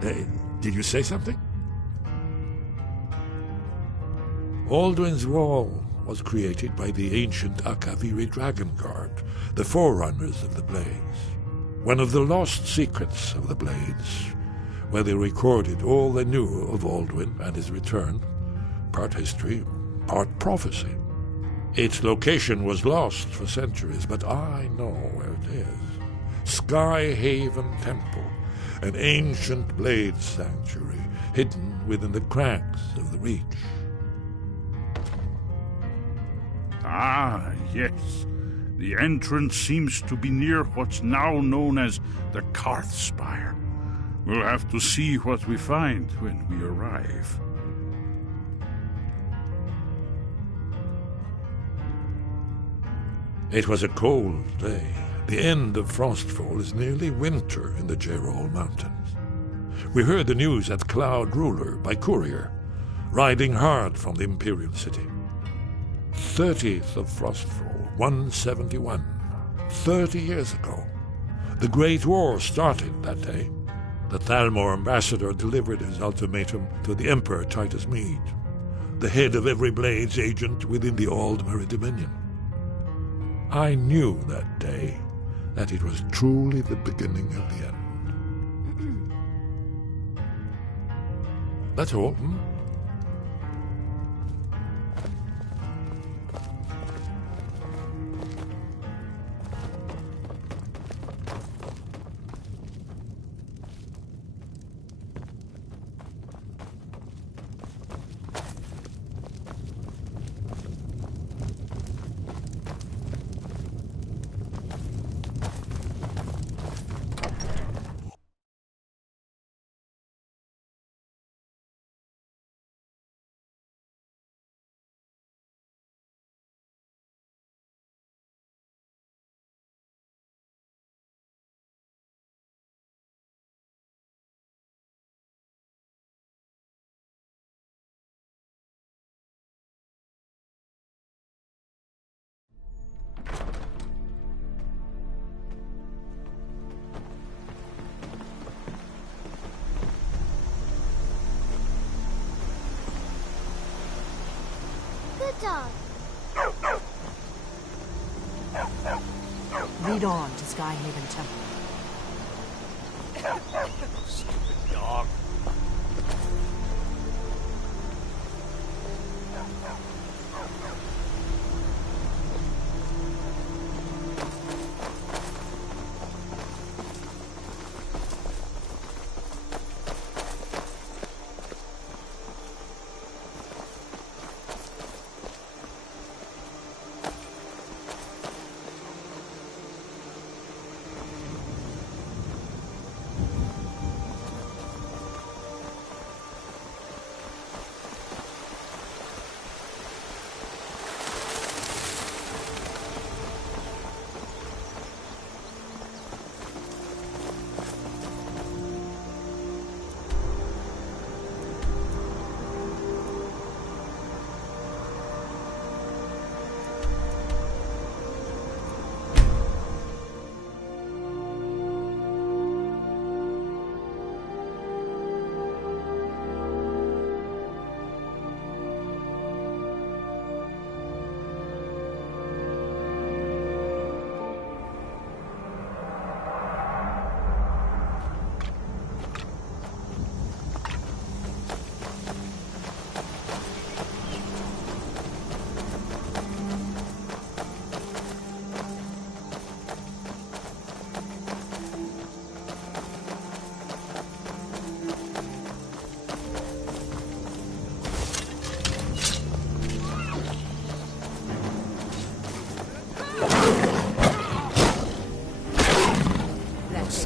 Did you say something? Alduin's Wall was created by the ancient Akaviri Dragon Guard, the forerunners of the Blades. One of the lost secrets of the Blades, where they recorded all they knew of Alduin and his return, part history, part prophecy. Its location was lost for centuries, but I know where it is. Sky Haven Temple, an ancient Blade sanctuary hidden within the cracks of the Reach. Ah, yes. The entrance seems to be near what's now known as the Karth Spire. We'll have to see what we find when we arrive. It was a cold day. The end of Frostfall is nearly winter in the Gerol Mountains. We heard the news at Cloud Ruler by courier, riding hard from the Imperial City. 30th of Frostfall, 171. 30 years ago. The Great War started that day. The Thalmor ambassador delivered his ultimatum to the Emperor Titus Mede, the head of every Blades agent within the Aldmeri Dominion. I knew that day that it was truly the beginning of the end. That's all. Dog. Lead on to Skyhaven Temple. Stupid dog.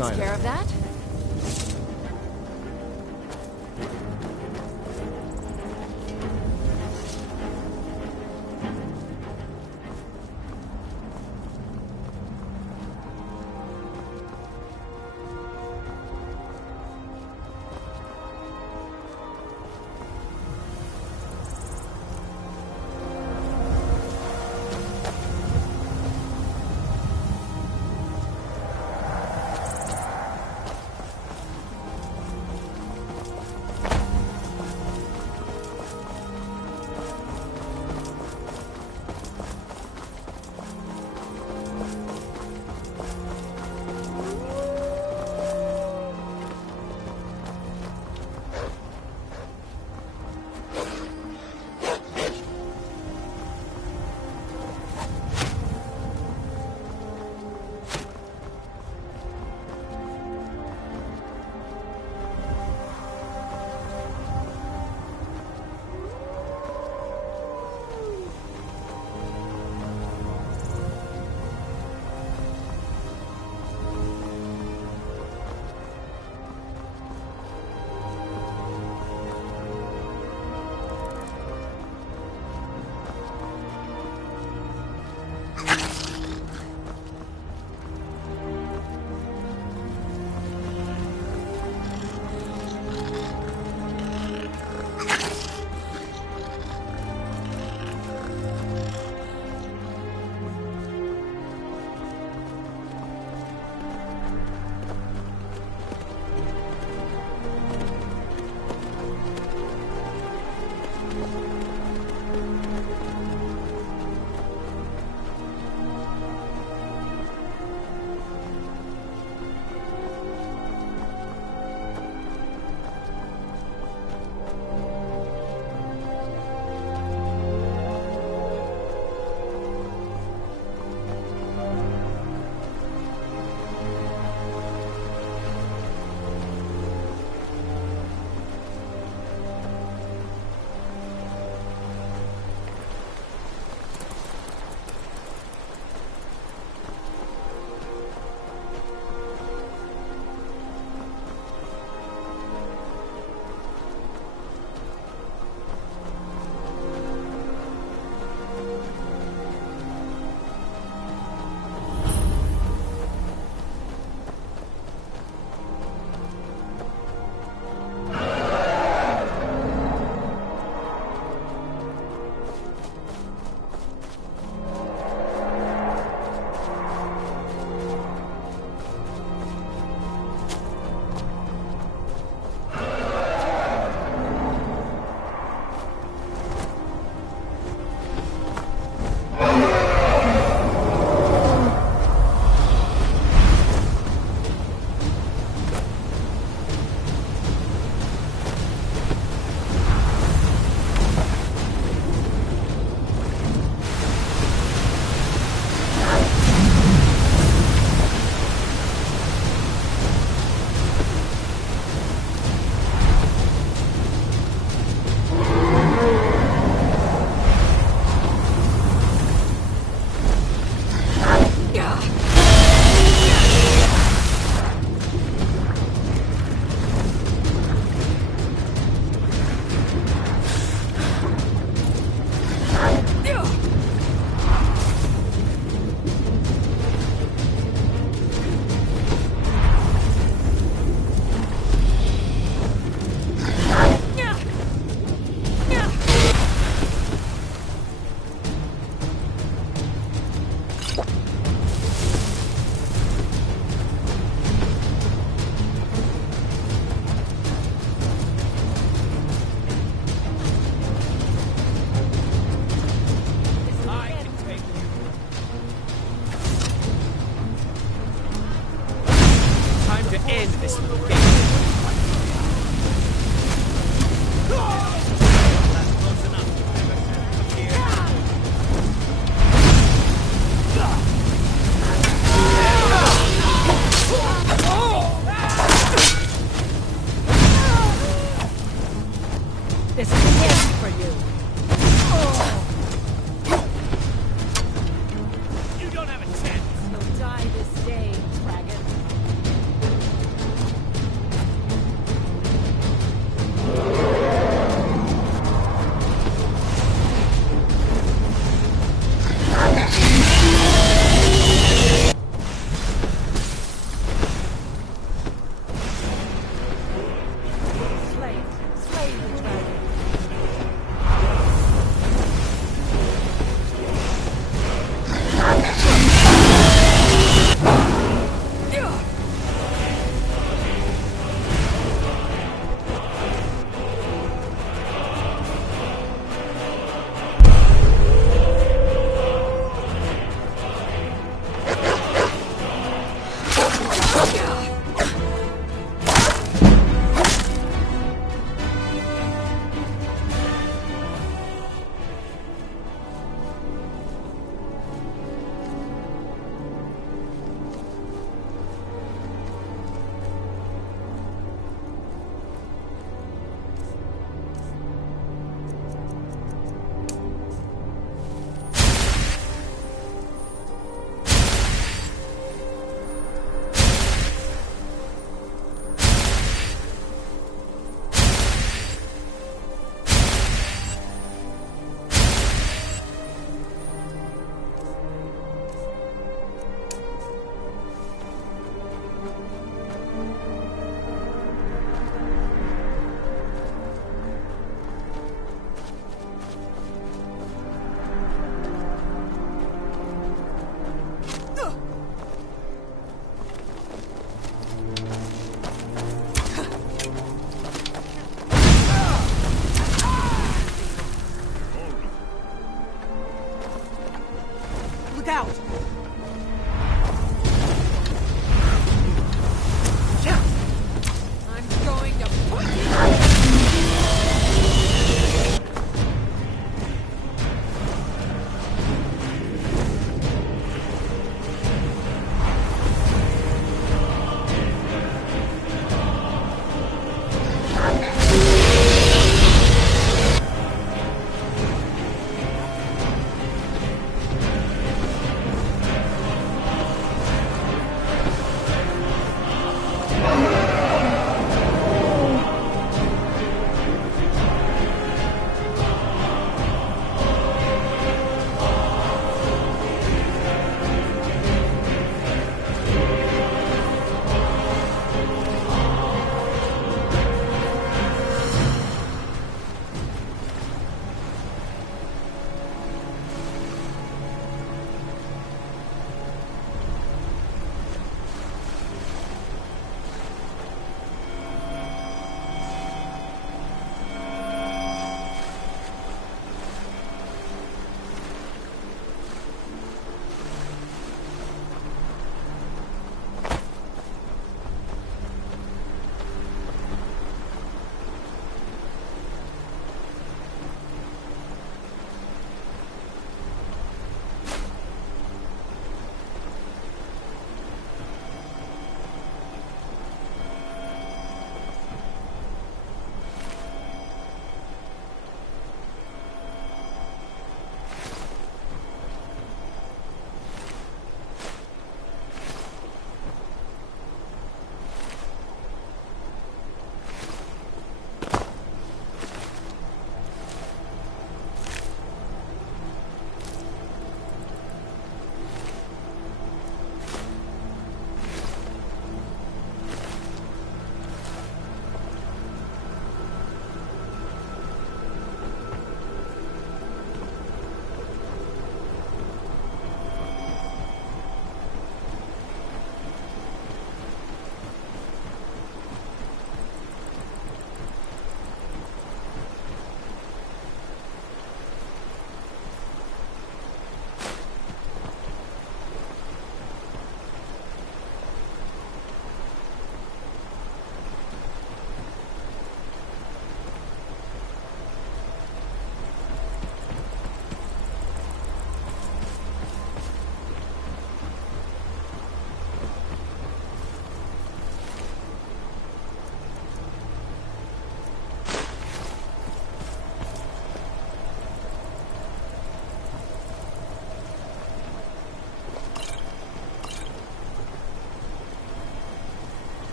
Takes care of that? end this little game. That's close enough. Come here. This is the end for you. You don't have a chance. You'll die this day, dragon. Slay the dragon.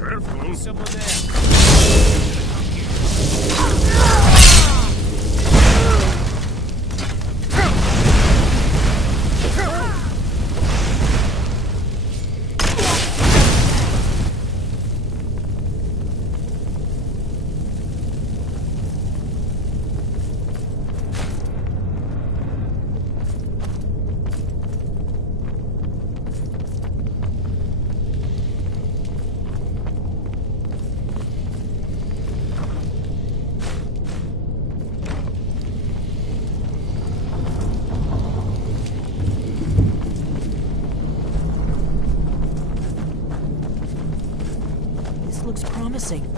Careful. Someone there. This looks promising.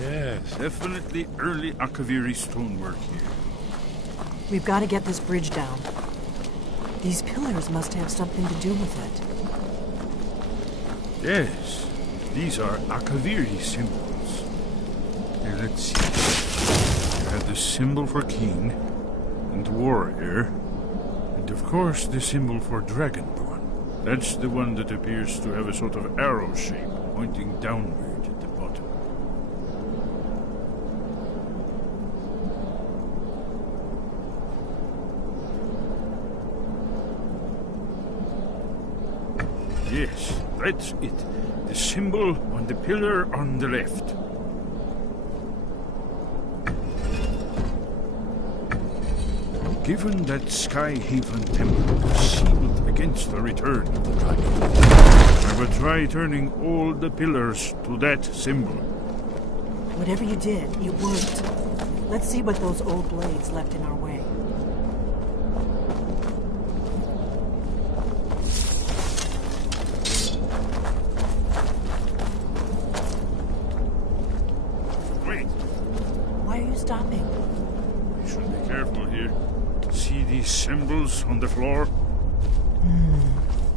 Yes. Definitely early Akaviri stonework here. We've got to get this bridge down. These pillars must have something to do with it. Yes, these are Akaviri symbols. Here, let's see. You have the symbol for king and warrior, and of course the symbol for dragonborn. That's the one that appears to have a sort of arrow shape pointing downward at the bottom. Yes, that's it. The symbol on the pillar on the left. Given that Skyhaven temple is sealed against the return of the dragon, I would try turning all the pillars to that symbol. Whatever you did, it worked. Let's see what those old blades left in our way. Wait, Why are you stopping? we should be careful here. See these symbols on the floor?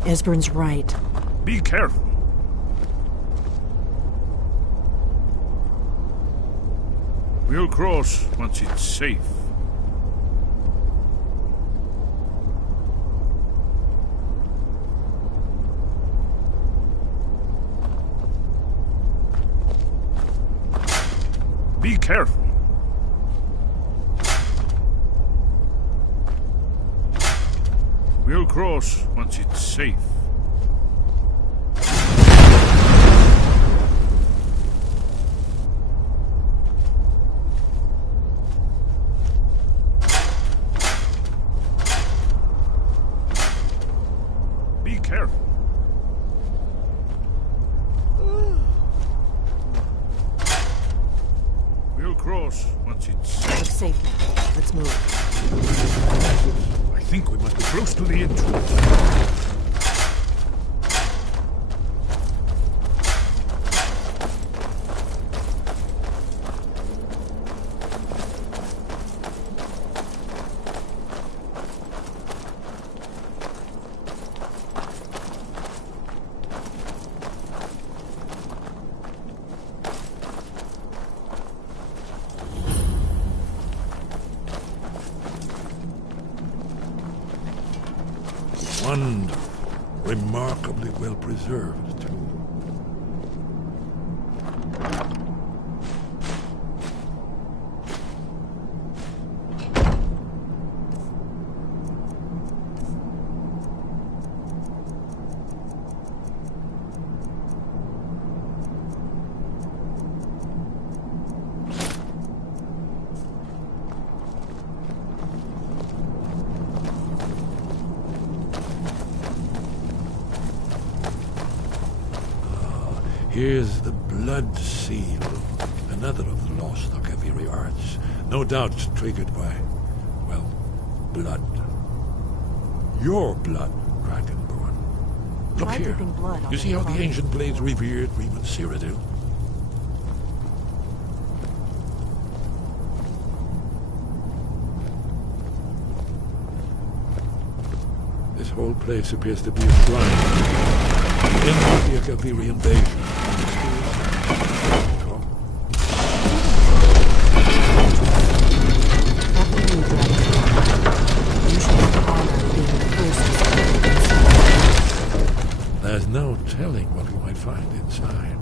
Esbern's right. Be careful. We'll cross once it's safe. Be careful. We'll cross once it's safe. Be careful. We'll cross once it's safe. Looks safe now. Let's move. I think we must be close to the entrance. Wonderful. Remarkably well preserved, too. Here's the blood seal, another of the lost Akaviri arts, no doubt triggered by, well, blood. Your blood, Dragonborn. Look Try here. dripping blood on You see how the carving. ancient blades revered even Cyrodiil? This whole place appears to be a shrine. End of the Akaviri invasion. After you, Dragon. You should have the honor of being the first to stand against them. There's no telling what we might find inside.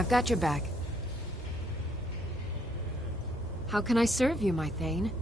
I've got your back. How can I serve you, my Thane?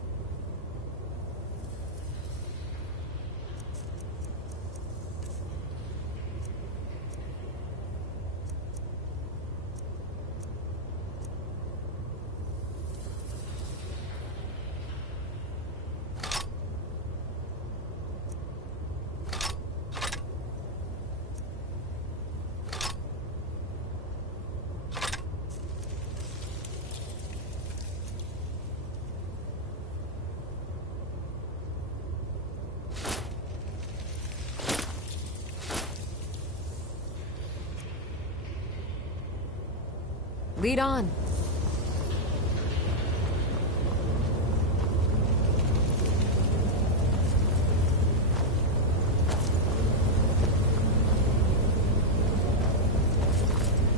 Lead on.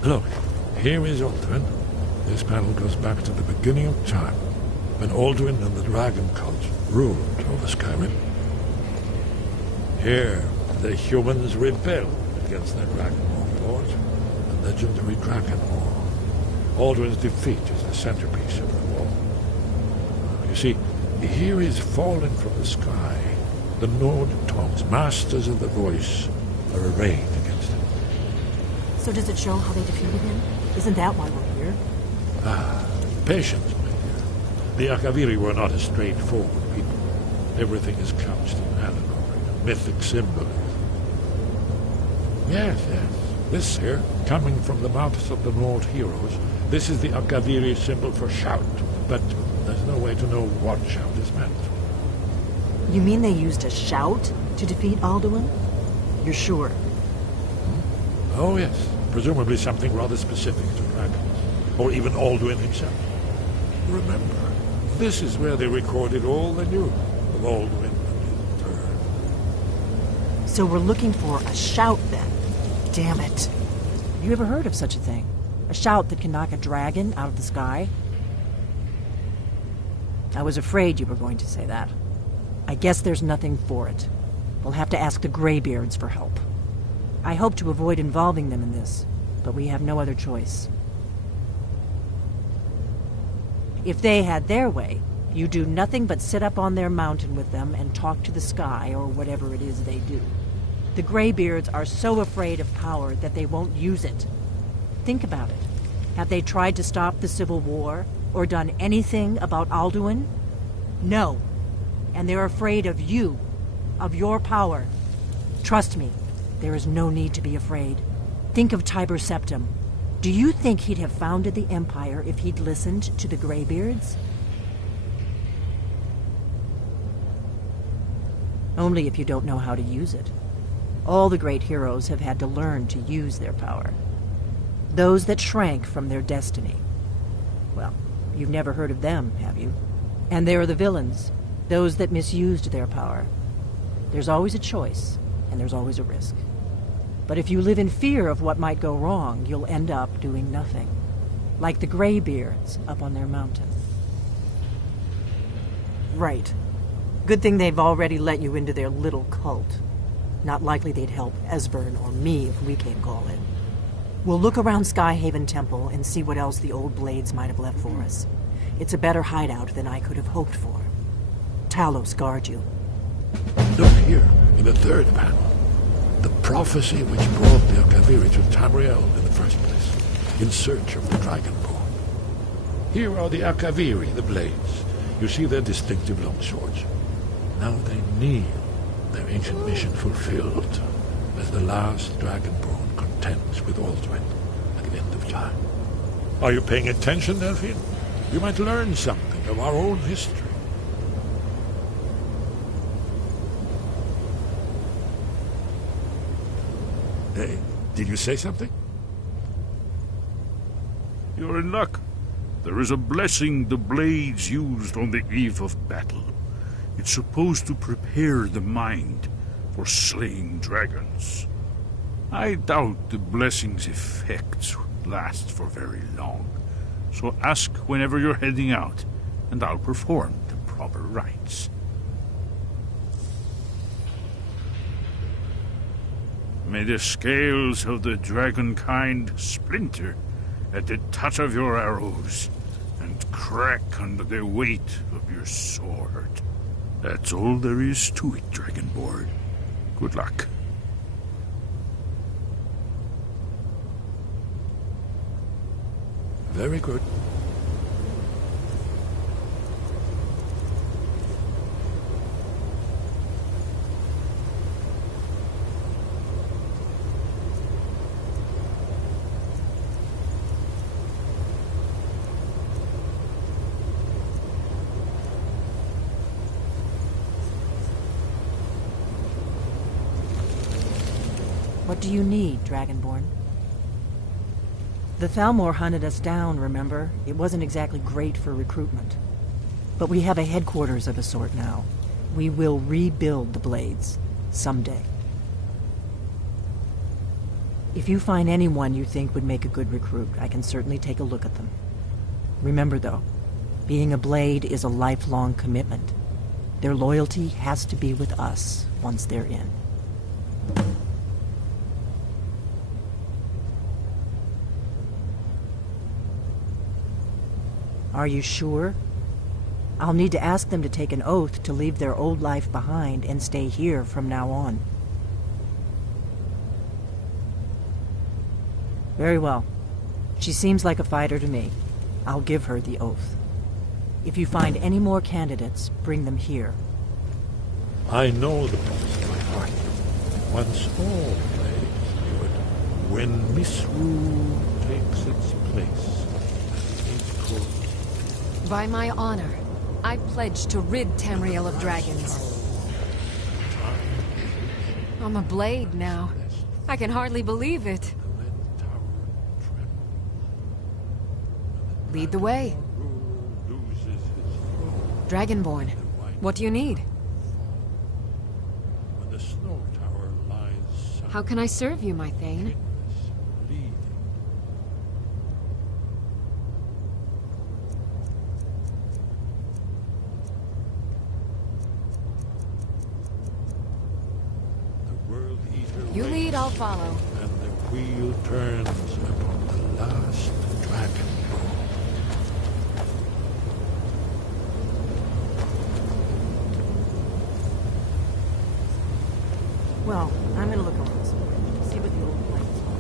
Look, here is Alduin. This panel goes back to the beginning of time, when Alduin and the Dragon Cult ruled over Skyrim. Here, the humans rebelled against their dragon overlord, the legendary Dragon War. Alduin's defeat is the centerpiece of the war. You see, here is fallen from the sky. The Nord Tongues, masters of the voice, are arrayed against him. So does it show how they defeated him? Isn't that why we're here? Patience, my dear. The Akaviri were not a straightforward people. Everything is couched in allegory and mythic symbolism. Yes. This here, coming from the mouths of the Nord heroes, this is the Akaviri symbol for shout, but there's no way to know what shout is meant. You mean they used a shout to defeat Alduin? You're sure? Oh, yes. Presumably something rather specific to dragons, or even Alduin himself. Remember, this is where they recorded all they knew of Alduin and his turn. So we're looking for a shout then. Damn it. Have you ever heard of such a thing? A shout that can knock a dragon out of the sky? I was afraid you were going to say that. I guess there's nothing for it. We'll have to ask the Greybeards for help. I hope to avoid involving them in this, but we have no other choice. If they had their way, you do nothing but sit up on their mountain with them and talk to the sky or whatever it is they do. The Greybeards are so afraid of power that they won't use it. Think about it. Have they tried to stop the Civil War or done anything about Alduin? No. And they're afraid of you, of your power. Trust me, there is no need to be afraid. Think of Tiber Septim. Do you think he'd have founded the Empire if he'd listened to the Greybeards? Only if you don't know how to use it. All the great heroes have had to learn to use their power. Those that shrank from their destiny. Well, you've never heard of them, have you? And there are the villains, those that misused their power. There's always a choice, and there's always a risk. But if you live in fear of what might go wrong, you'll end up doing nothing. Like the Greybeards up on their mountain. Right. Good thing they've already let you into their little cult. Not likely they'd help Esbern or me if we came calling. We'll look around Skyhaven Temple and see what else the old blades might have left for us. It's a better hideout than I could have hoped for. Talos guard you. Look here, in the third panel. The prophecy which brought the Akaviri to Tamriel in the first place, in search of the Dragonborn. Here are the Akaviri, the blades. You see their distinctive long swords. Now they kneel, their ancient mission fulfilled, as the last Dragonborn contends with Alduin at the end of time. Are you paying attention, Delphine? You might learn something of our own history. Hey, did you say something? You're in luck. There is a blessing the blades used on the eve of battle. It's supposed to prepare the mind for slaying dragons. I doubt the blessing's effects last for very long. So ask whenever you're heading out, and I'll perform the proper rites. May the scales of the dragon kind splinter, at the touch of your arrows and crack under the weight of your sword. That's all there is to it, Dragonborn. Good luck. Very good. What do you need, Dragonborn? The Thalmor hunted us down, remember? It wasn't exactly great for recruitment. But we have a headquarters of a sort now. We will rebuild the Blades. Someday. If you find anyone you think would make a good recruit, I can certainly take a look at them. Remember, though, being a Blade is a lifelong commitment. Their loyalty has to be with us once they're in. Are you sure? I'll need to ask them to take an oath to leave their old life behind and stay here from now on. Very well. She seems like a fighter to me. I'll give her the oath. If you find any more candidates, bring them here. I know the place by heart. Once all plays good. When misrule takes its place, it could. By my honor, I pledge to rid Tamriel of dragons. I'm a Blade now. I can hardly believe it. Lead the way. Dragonborn, what do you need? How can I serve you, my Thane? You lead, I'll follow. And the wheel turns upon the last dragon ball. Well, I'm gonna look over this one. See what the old Blades are.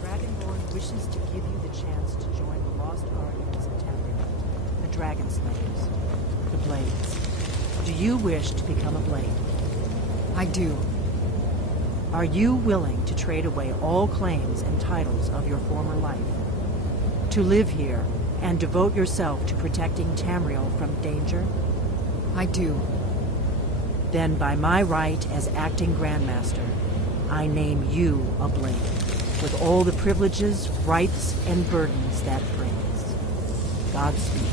Dragonborn wishes to give you the chance to join the Lost Guardians of Tamriel, the Dragon Slayers, the Blades. Do you wish to become a Blade? I do. Are you willing to trade away all claims and titles of your former life? To live here and devote yourself to protecting Tamriel from danger? I do. Then by my right as acting Grandmaster, I name you a Blade, with all the privileges, rights, and burdens that brings. Godspeed.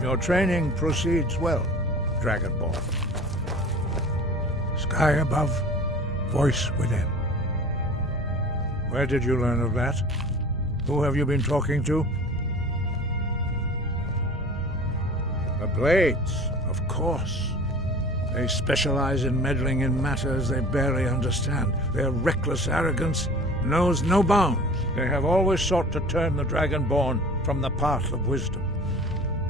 Your training proceeds well, Dragonborn. Sky above, voice within. Where did you learn of that? Who have you been talking to? The Blades, of course. They specialize in meddling in matters they barely understand. Their reckless arrogance knows no bounds. They have always sought to turn the Dragonborn from the path of wisdom.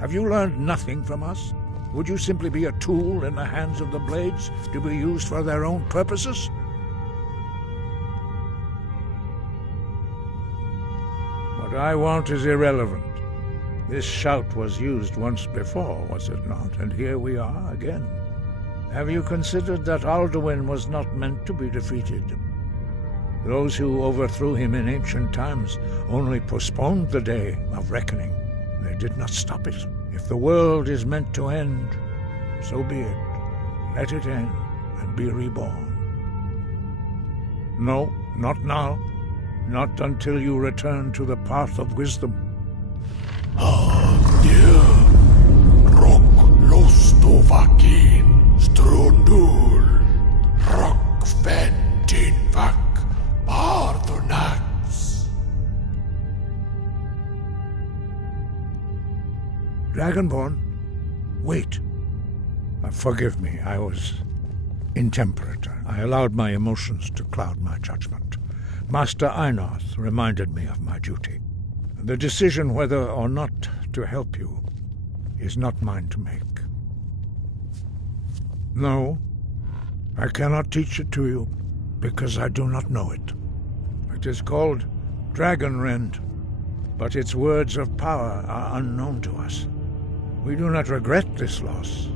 Have you learned nothing from us? Would you simply be a tool in the hands of the Blades to be used for their own purposes? What I want is irrelevant. This shout was used once before, was it not? And here we are again. Have you considered that Alduin was not meant to be defeated? Those who overthrew him in ancient times only postponed the day of reckoning. They did not stop it. If the world is meant to end, so be it. Let it end and be reborn. No, not now. Not until you return to the path of wisdom. Strundul, rock ventin vak, pardonax. Dragonborn, wait. Forgive me, I was intemperate. I allowed my emotions to cloud my judgment. Master Einarth reminded me of my duty. The decision whether or not to help you is not mine to make. No, I cannot teach it to you, because I do not know it. It is called Dragonrend, but its words of power are unknown to us. We do not regret this loss.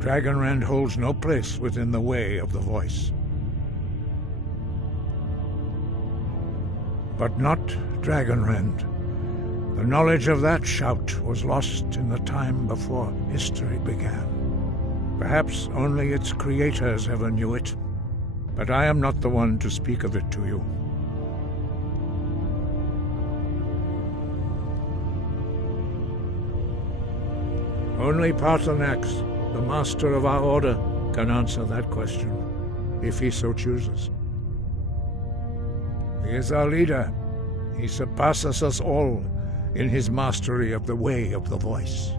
Dragonrend holds no place within the way of the voice. But not Dragonrend. The knowledge of that shout was lost in the time before history began. Perhaps only its creators ever knew it, but I am not the one to speak of it to you. Only Parthenax, the master of our order, can answer that question, if he so chooses. He is our leader. He surpasses us all in his mastery of the way of the voice.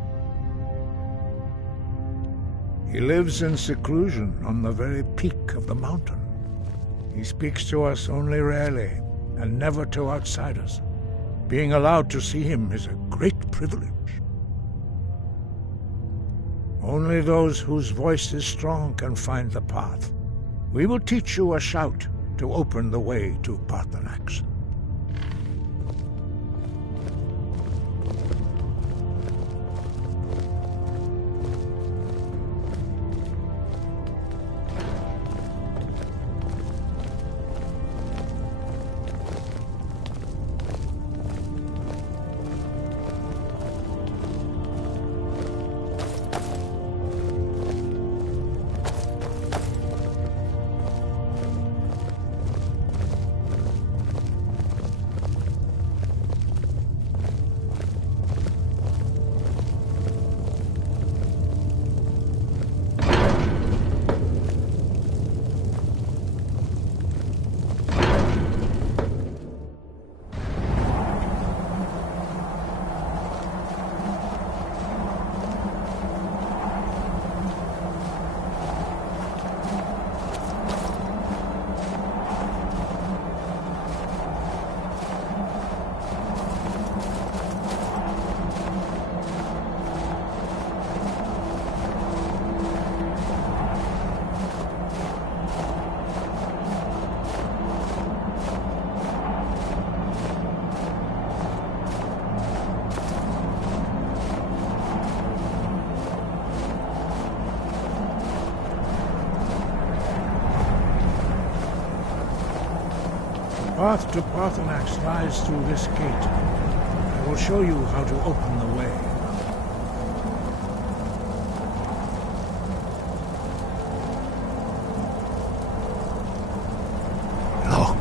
He lives in seclusion on the very peak of the mountain. He speaks to us only rarely, and never to outsiders. Being allowed to see him is a great privilege. Only those whose voice is strong can find the path. We will teach you a shout to open the way to Parthenax. The path to Parthenax lies through this gate. I will show you how to open the way. Look.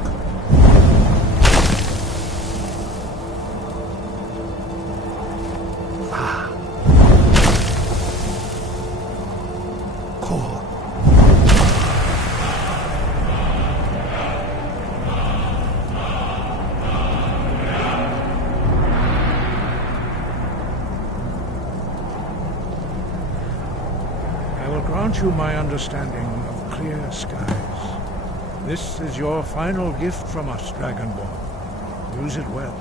grant you my understanding of clear skies. This is your final gift from us, Dragonborn. Use it well.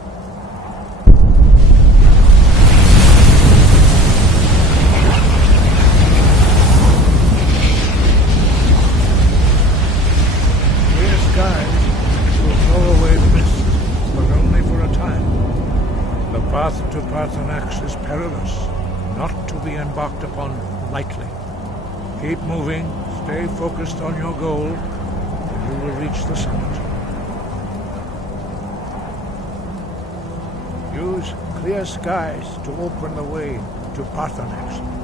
Clear skies will throw away the mist, but only for a time. The path to Parthenax is perilous, not to be embarked upon lightly. Keep moving, stay focused on your goal, and you will reach the summit. Use clear skies to open the way to Parthenax.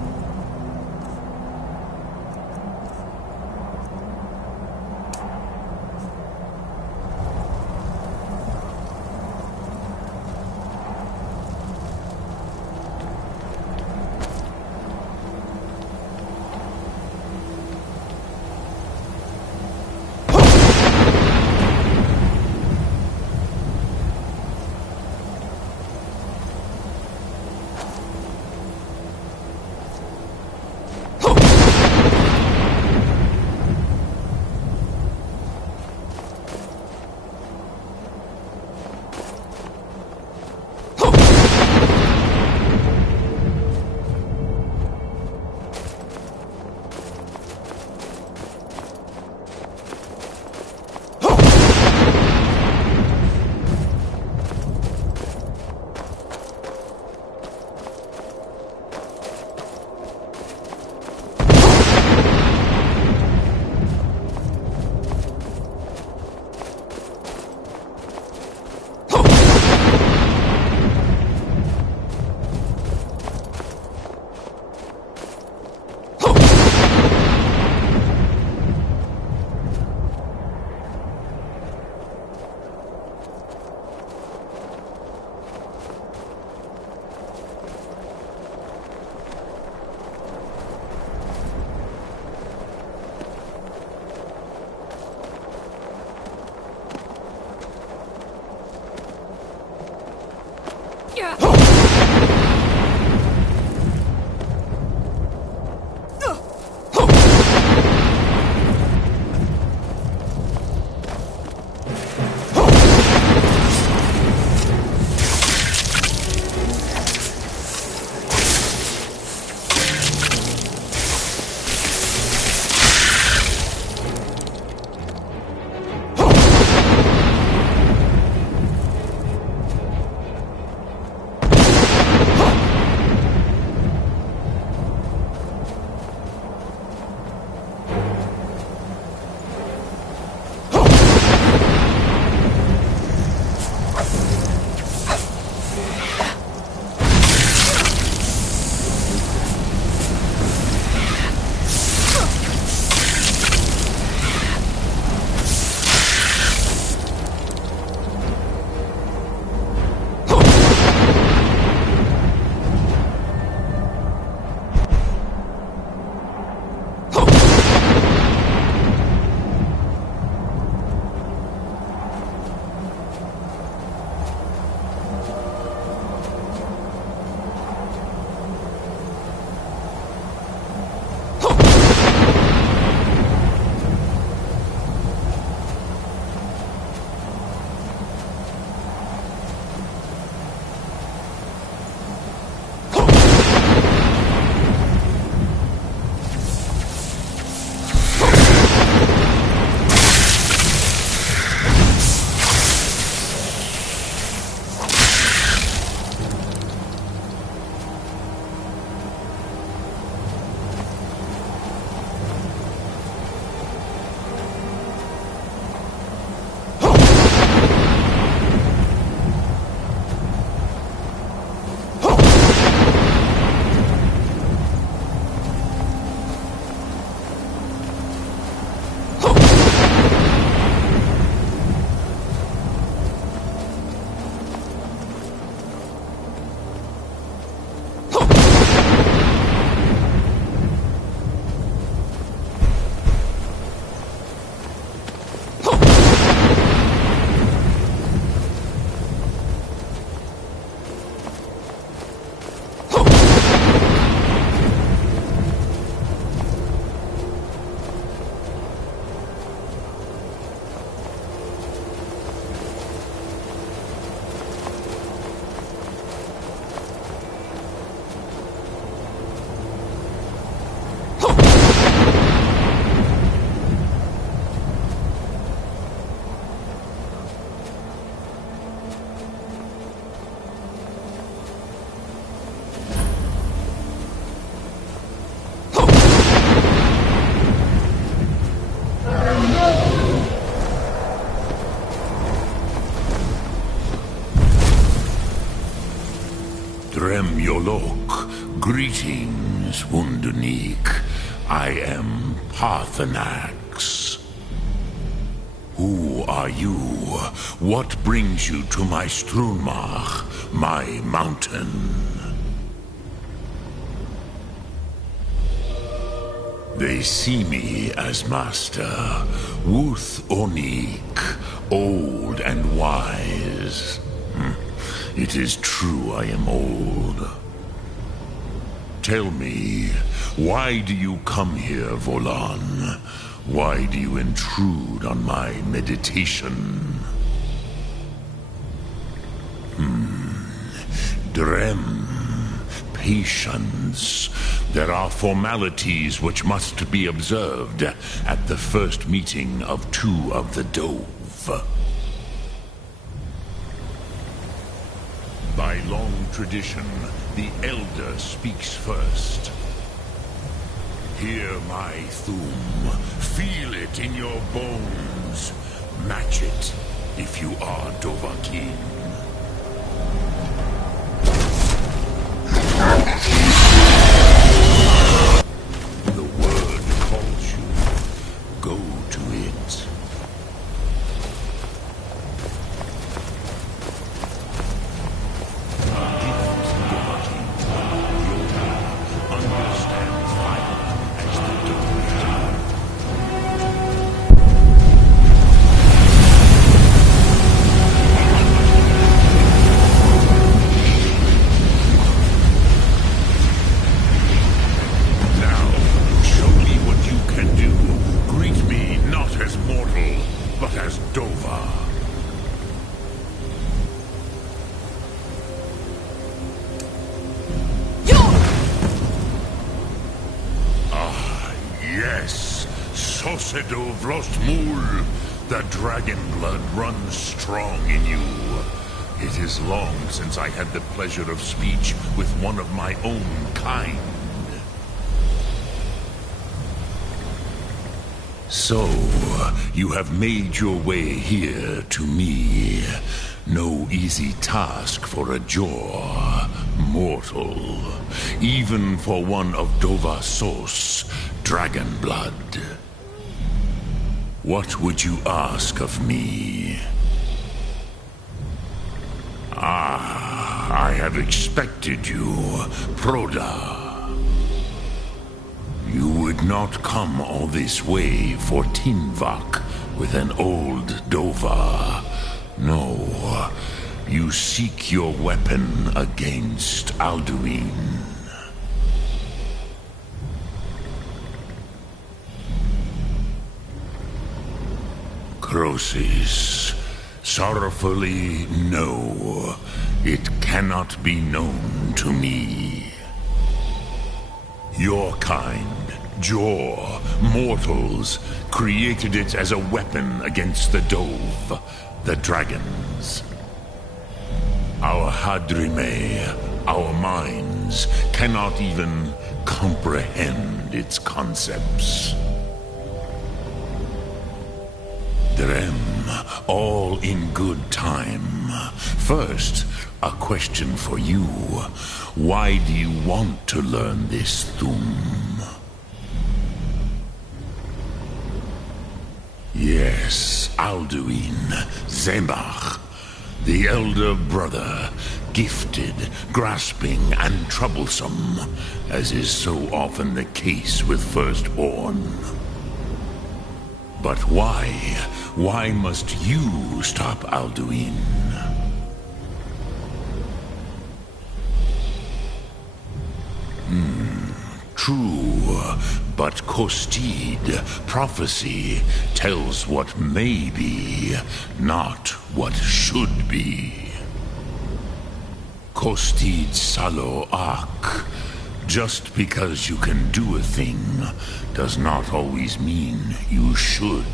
Volok. Greetings, Wunderneek. I am Parthenax. Who are you? What brings you to my Strunmach, my mountain? They see me as master, Wuth Onik, old and wise. It is true I am old. Tell me, why do you come here, Volan? Why do you intrude on my meditation? Drem, patience. There are formalities which must be observed at the first meeting of two of the Dove. By long tradition, the Elder speaks first. Hear my Thum. Feel it in your bones. Match it if you are Dovahkiin. The word calls you. Go to it. The dragon blood runs strong in you. It is long since I had the pleasure of speech with one of my own kind. So, you have made your way here to me. No easy task for a Jor, mortal. Even for one of Dovahsos, dragon blood. What would you ask of me? I had expected you, Proda. You would not come all this way for Tinvak with an old Dova. No, you seek your weapon against Alduin. Crosis, sorrowfully, no. It cannot be known to me. Your kind, Jor, mortals, created it as a weapon against the Dove, the dragons. Our Hadrime, our minds, cannot even comprehend its concepts. Drem, all in good time. First, a question for you. Why do you want to learn this Thum? Yes, Alduin, Zemach, the elder brother, gifted, grasping, and troublesome, as is so often the case with firstborn. But why? Why must you stop Alduin? True, but Kostid, prophecy, tells what may be, not what should be. Kostid Salo Ak. Just because you can do a thing does not always mean you should.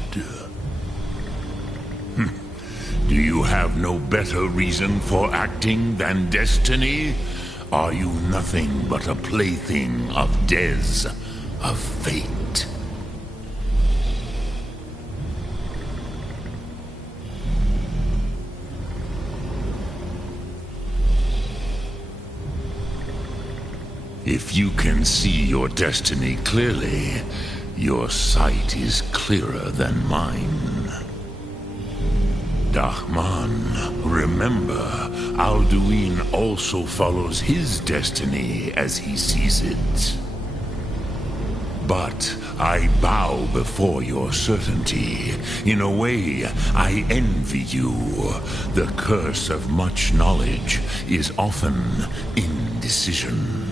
Do you have no better reason for acting than destiny? Are you nothing but a plaything of Dez, of fate? If you can see your destiny clearly, your sight is clearer than mine. Dahman, remember, Alduin also follows his destiny as he sees it. But I bow before your certainty. In a way, I envy you. The curse of much knowledge is often indecision.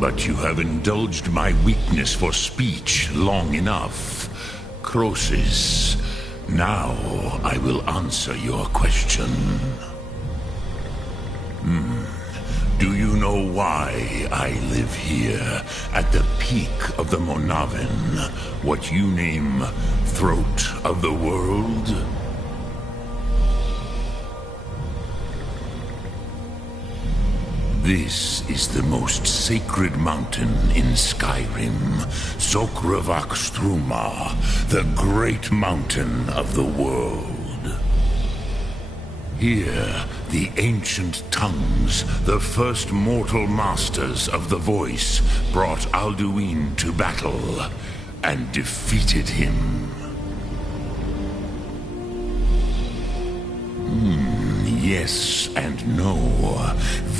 But you have indulged my weakness for speech long enough. Croesus, now I will answer your question. Do you know why I live here at the peak of the Monavin, what you name throat of the world? This is the most sacred mountain in Skyrim, Sokravak Struma, the great mountain of the world. Here, the ancient tongues, the first mortal masters of the voice, brought Alduin to battle and defeated him. Yes and no.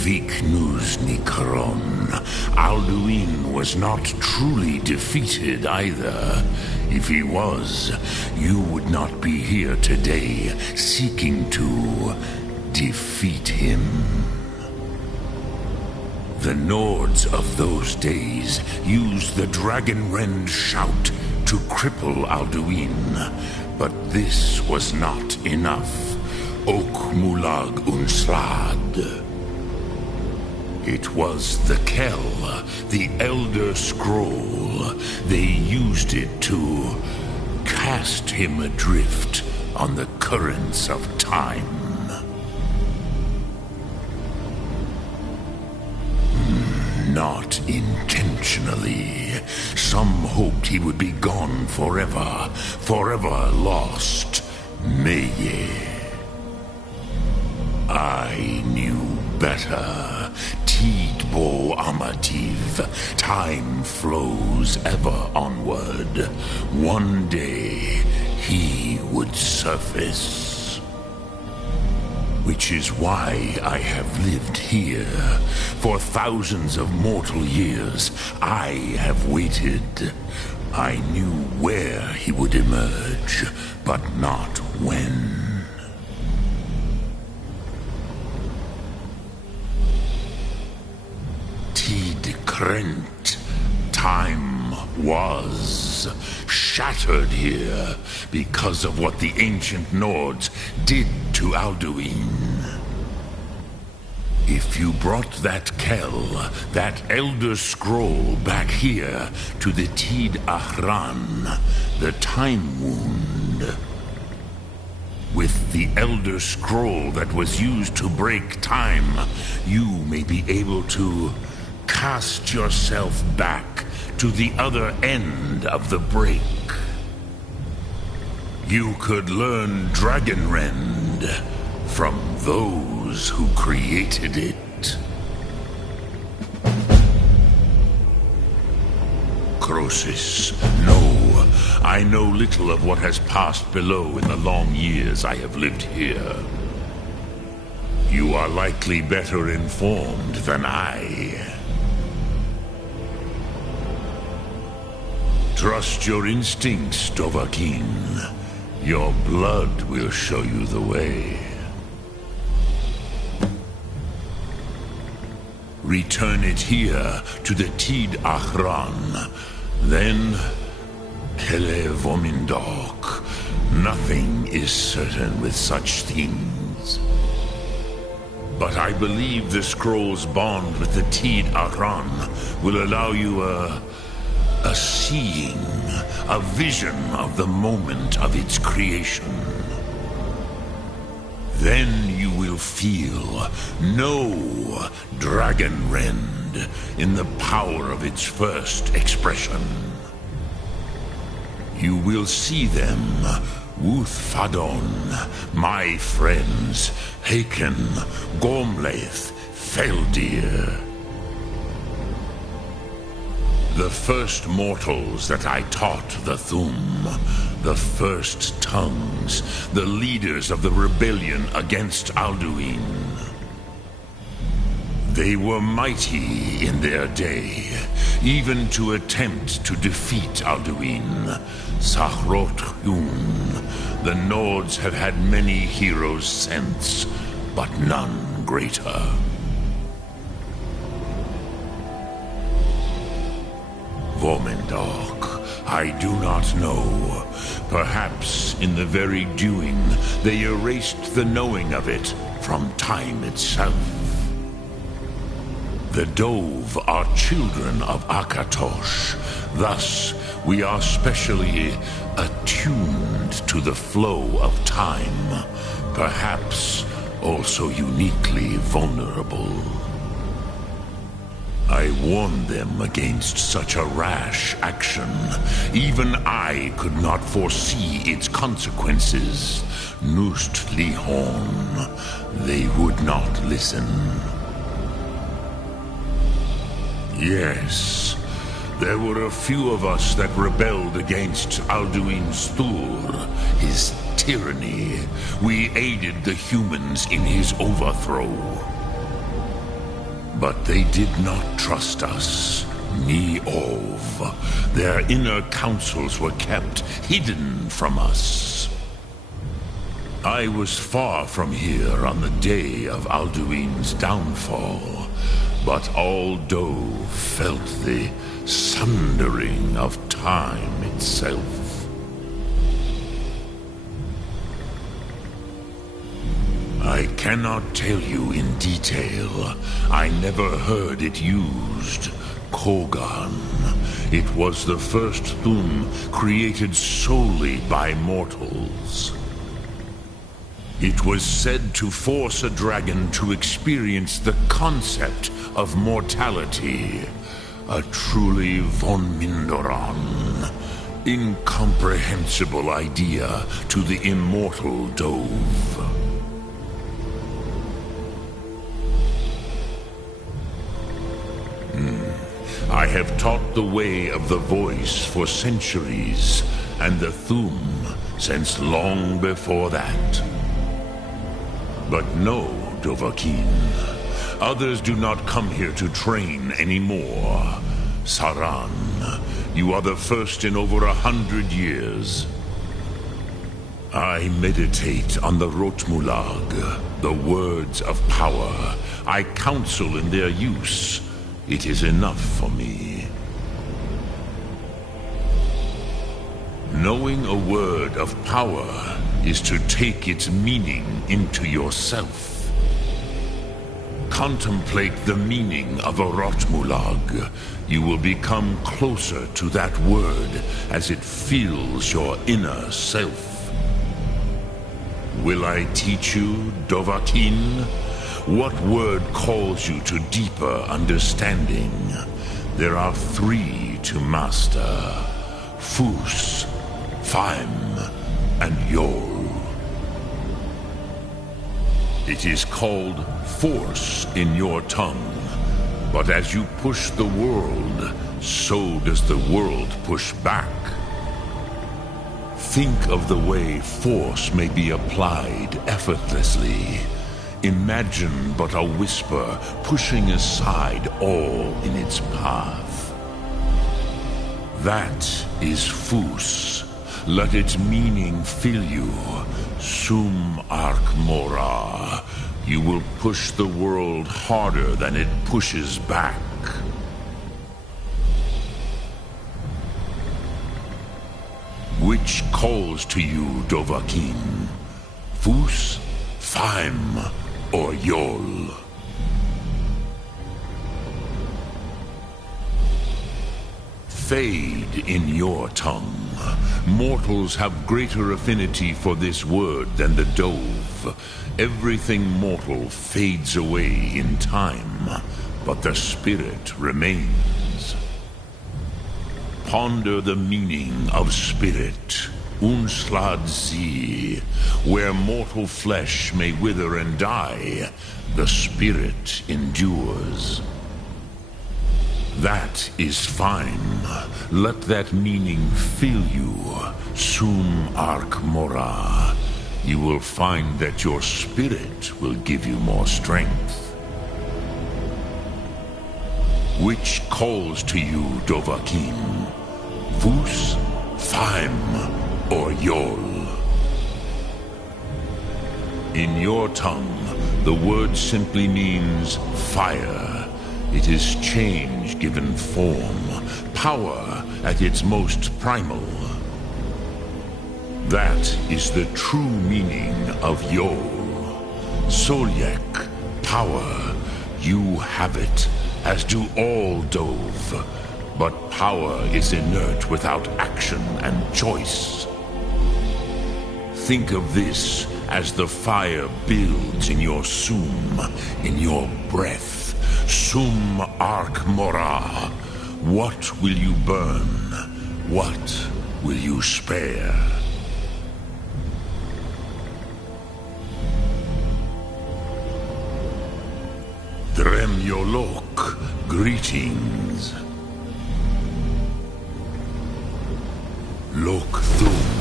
Viknus Nikron. Alduin was not truly defeated either. If he was, you would not be here today seeking to defeat him. The Nords of those days used the Dragonrend shout to cripple Alduin, but this was not enough. Ok Mulag Unslad. It was the Kell, the Elder Scroll. They used it to cast him adrift on the currents of time. Not intentionally. Some hoped he would be gone forever, forever lost. Meye. I knew better. Tidbo Amativ. Time flows ever onward. One day, he would surface. Which is why I have lived here. For thousands of mortal years, I have waited. I knew where he would emerge, but not when. Krent. Time was shattered here because of what the ancient Nords did to Alduin. If you brought that Kell, that Elder Scroll back here to the Tid Ahran, the Time Wound, with the Elder Scroll that was used to break time, you may be able to cast yourself back to the other end of the break. You could learn Dragonrend from those who created it. Croesus, no, I know little of what has passed below in the long years I have lived here. You are likely better informed than I. Trust your instincts, Dovahkiin. Your blood will show you the way. Return it here to the Tid Ahran. Then, Kele Vomindok. Nothing is certain with such things. But I believe the scroll's bond with the Tid Ahran will allow you a seeing, a vision of the moment of its creation. Then you will feel, know Dragonrend in the power of its first expression. You will see them, Wuthfadon, my friends, Haken, Gormlaith, Feldir. The first mortals that I taught the Thum, the first tongues, the leaders of the rebellion against Alduin. They were mighty in their day, even to attempt to defeat Alduin. Sahrot Hyun, the Nords have had many heroes since, but none greater. Vormendok, I do not know. Perhaps in the very doing, they erased the knowing of it from time itself. The Dove are children of Akatosh. Thus, we are specially attuned to the flow of time. Perhaps also uniquely vulnerable. I warned them against such a rash action. Even I could not foresee its consequences. Nust Lihon, they would not listen. Yes, there were a few of us that rebelled against Alduin's Thur, his tyranny. We aided the humans in his overthrow. But they did not trust us, ni Ov. Their inner counsels were kept hidden from us. I was far from here on the day of Alduin's downfall, but all Dove felt the sundering of time itself. I cannot tell you in detail. I never heard it used. Kogan. It was the first Thum created solely by mortals. It was said to force a dragon to experience the concept of mortality. A truly von Mindoran. Incomprehensible idea to the immortal Dove. I have taught the way of the voice for centuries, and the Thum since long before that. But no, Dovahkiin. Others do not come here to train anymore. Saran, you are the first in over 100 years. I meditate on the Rotmulag, the words of power. I counsel in their use. It is enough for me. Knowing a word of power is to take its meaning into yourself. Contemplate the meaning of a Rotmulag. You will become closer to that word as it fills your inner self. Will I teach you, Dovahkiin? What word calls you to deeper understanding? There are 3 to master. Fus, Faim, and Yol. It is called force in your tongue. But as you push the world, so does the world push back. Think of the way force may be applied effortlessly. Imagine but a whisper pushing aside all in its path. That is Fus. Let its meaning fill you. Sum Ark Mora. You will push the world harder than it pushes back. Which calls to you, Dovahkiin? Fus, Faim, or Yol? Fade in your tongue. Mortals have greater affinity for this word than the Dove. Everything mortal fades away in time, but the spirit remains. Ponder the meaning of spirit. Unslad Zi. Where mortal flesh may wither and die, the spirit endures. That is fine. Let that meaning fill you. Sum arc mora. You will find that your spirit will give you more strength. Which calls to you, Dovahkiin? Vus, Faim, or Yol? In your tongue, the word simply means fire. It is change given form, power at its most primal. That is the true meaning of Yol. Solyek, power. You have it, as do all Dove. But power is inert without action and choice. Think of this as the fire builds in your sum, in your breath. Sum arc mora. What will you burn? What will you spare? Dremyolok, greetings. Lok Thum.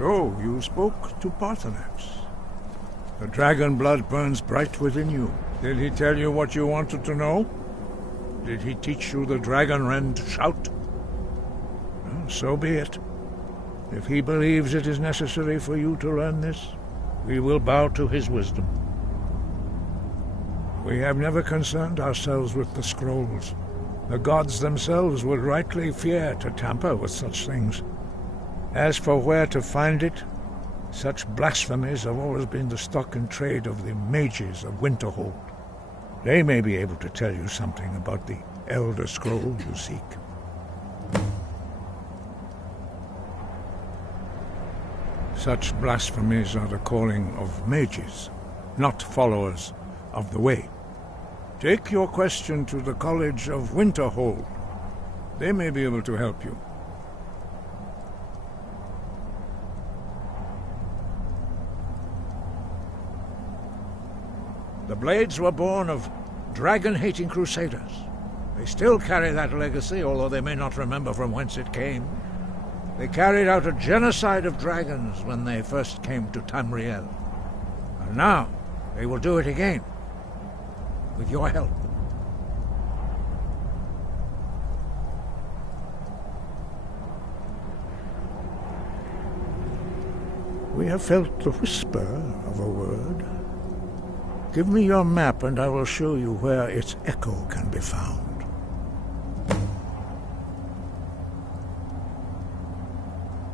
So, you spoke to Paarthurnax. The dragon blood burns bright within you. Did he tell you what you wanted to know? Did he teach you the dragon rend shout? Well, so be it. If he believes it is necessary for you to learn this, we will bow to his wisdom. We have never concerned ourselves with the scrolls. The gods themselves would rightly fear to tamper with such things. As for where to find it, such blasphemies have always been the stock and trade of the mages of Winterhold. They may be able to tell you something about the Elder Scroll you seek. Such blasphemies are the calling of mages, not followers of the Way. Take your question to the College of Winterhold. They may be able to help you. The Blades were born of dragon-hating crusaders. They still carry that legacy, although they may not remember from whence it came. They carried out a genocide of dragons when they first came to Tamriel. And now, they will do it again. With your help. We have felt the whisper of a word. Give me your map and I will show you where its echo can be found.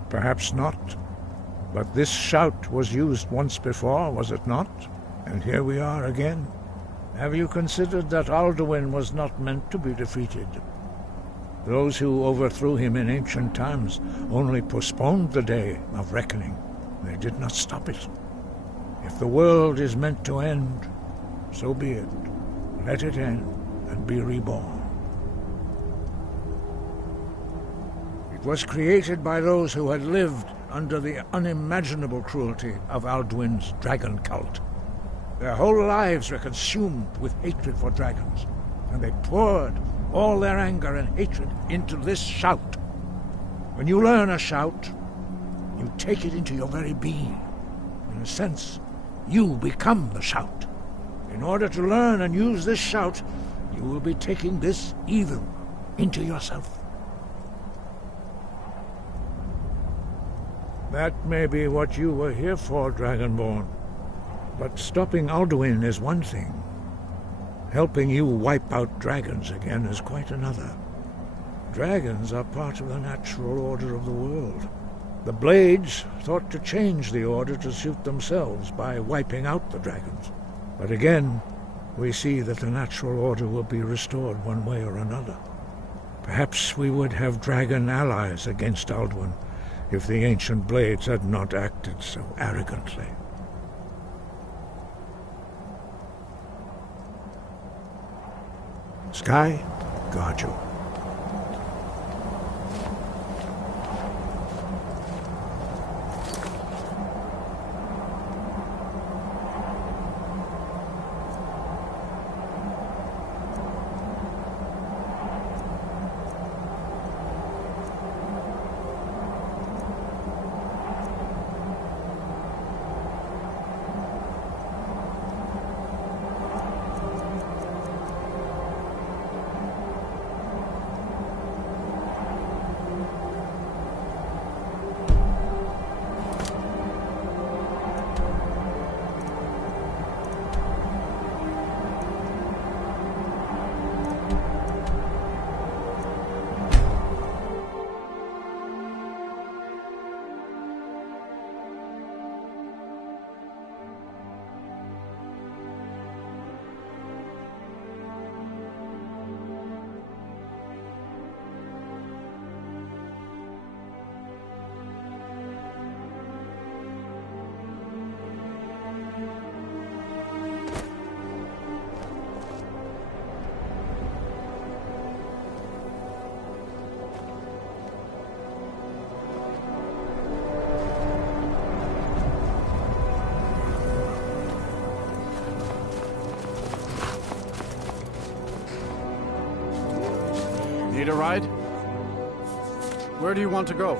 Perhaps not. But this shout was used once before, was it not? And here we are again. Have you considered that Alduin was not meant to be defeated? Those who overthrew him in ancient times only postponed the day of reckoning. They did not stop it. If the world is meant to end, so be it. Let it end and be reborn. It was created by those who had lived under the unimaginable cruelty of Alduin's dragon cult. Their whole lives were consumed with hatred for dragons, and they poured all their anger and hatred into this shout. When you learn a shout, you take it into your very being. In a sense, you become the shout. In order to learn and use this shout, you will be taking this evil into yourself. That may be what you were here for, Dragonborn. But stopping Alduin is one thing. Helping you wipe out dragons again is quite another. Dragons are part of the natural order of the world. The Blades thought to change the order to suit themselves by wiping out the dragons. But again, we see that the natural order will be restored one way or another. Perhaps we would have dragon allies against Alduin if the ancient Blades had not acted so arrogantly. Sky, guard you. Need a ride? Where do you want to go?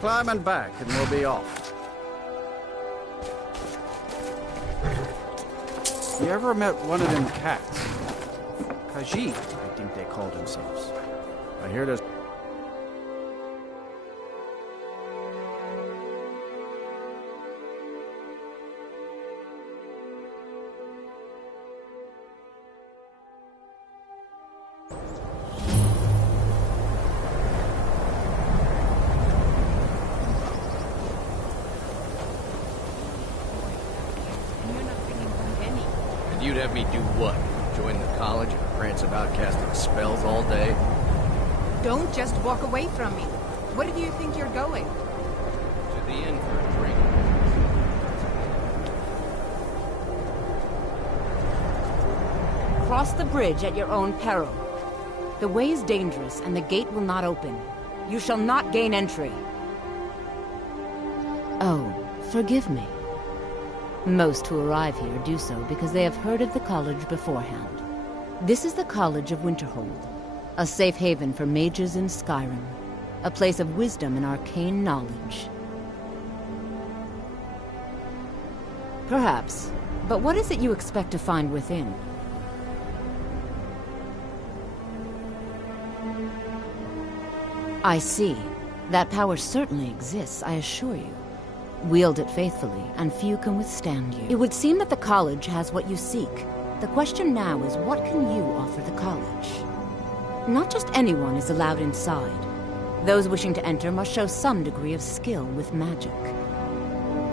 Climb and back, and we'll be off. You ever met one of them cats? Khajiit, I think they called themselves. I hear there's... You'd have me do what? Join the college and prance about casting spells all day? Don't just walk away from me. Where do you think you're going? To the inn for a drink. Cross the bridge at your own peril. The way is dangerous and the gate will not open. You shall not gain entry. Oh, forgive me. Most who arrive here do so because they have heard of the college beforehand. This is the College of Winterhold, a safe haven for mages in Skyrim, a place of wisdom and arcane knowledge. Perhaps, but what is it you expect to find within? I see. That power certainly exists, I assure you. Wield it faithfully, and few can withstand you. It would seem that the college has what you seek. The question now is, what can you offer the college? Not just anyone is allowed inside. Those wishing to enter must show some degree of skill with magic.